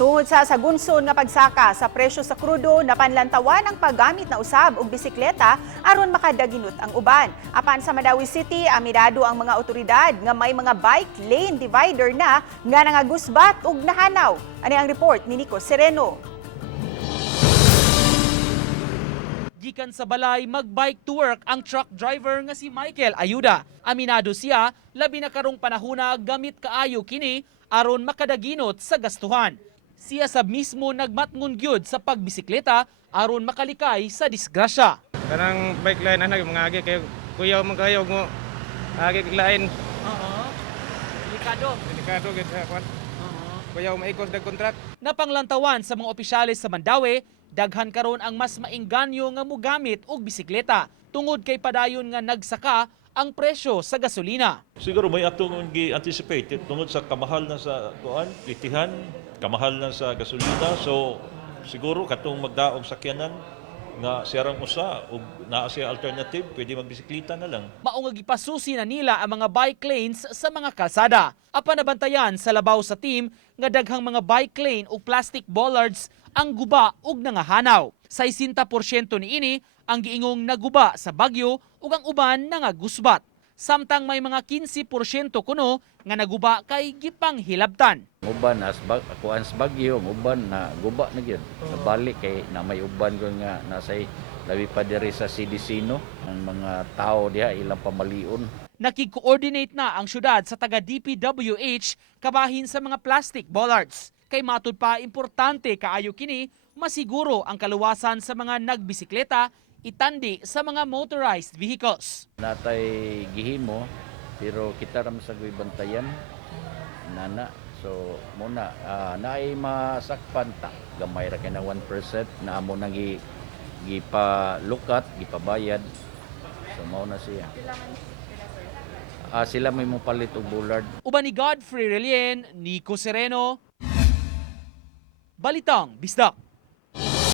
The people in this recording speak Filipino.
Tungod sa sagunson nga pagsaka sa presyo sa krudo, napanlantawan ang paggamit na usab og bisikleta aron makadaginot ang uban. Apan sa Mandawi City, aminado ang mga otoridad nga may mga bike lane divider na nga nangagusbat ug nahanaw. Ani ang report ni Nico Sereno. Gikan sa balay, mag-bike to work ang truck driver nga si Michael Ayuda. Aminado siya, labi na karong panahona gamit kaayo kini aron makadaginot sa gastuhan. Siya sab mismo nagmatngon gyud sa pagbisikleta aron makalikay sa disgrasya. Kanang bike line ana mga agi kay kuyaw man kayo mo agi line. Delikado gid kwan. Kuyaw maikos dag kontrat. Napanglantawan sa mga opisyales sa Mandawi, daghan karon ang mas maingganyo nga mogamit og bisikleta tungod kay padayon nga nagsaka ang presyo sa gasolina. Siguro may atong gi-anticipate tungod sa kamahal na sa kuan, itihan, kamahal na sa gasolina. So siguro katong magdaog sakyanan nga siyarang usa ug naa siya alternative, pwede magbisikleta na lang. Mao nga gipasusi na nila ang mga bike lanes sa mga kalsada. Apan nabantayan sa labaw sa team nga daghang mga bike lane o plastic bollards ang guba ug nangahanaw. 60% niini ang giingong naguba sa bagyo ug ang uban nangagusbat. Samtang may mga 15% kuno nga naguba kay gipanghilabtan. Uban as kuan sa bagyo, uban na guba na gyud. Nabalik kay na may uban ko nga nasay labi pa diri sa CDC no. Ang mga tao diha ilang pamalion. Nakig-coordinate na ang syudad sa taga DPWH kabahin sa mga plastic bollards. Kay matud pa importante kaayo kini masiguro ang kaluwasan sa mga nagbisikleta itandi sa mga motorized vehicles. Natay gihimo pero kita ram sa bantayan nana. So muna naay masakpan ta gamay ra kay na 1% na amo nang gipalukat, gipabayad. So mao na siya. Sila may mopalit og bollard. Uban ni Godfrey Relien, Nico Sereno, Balitang Bisdak.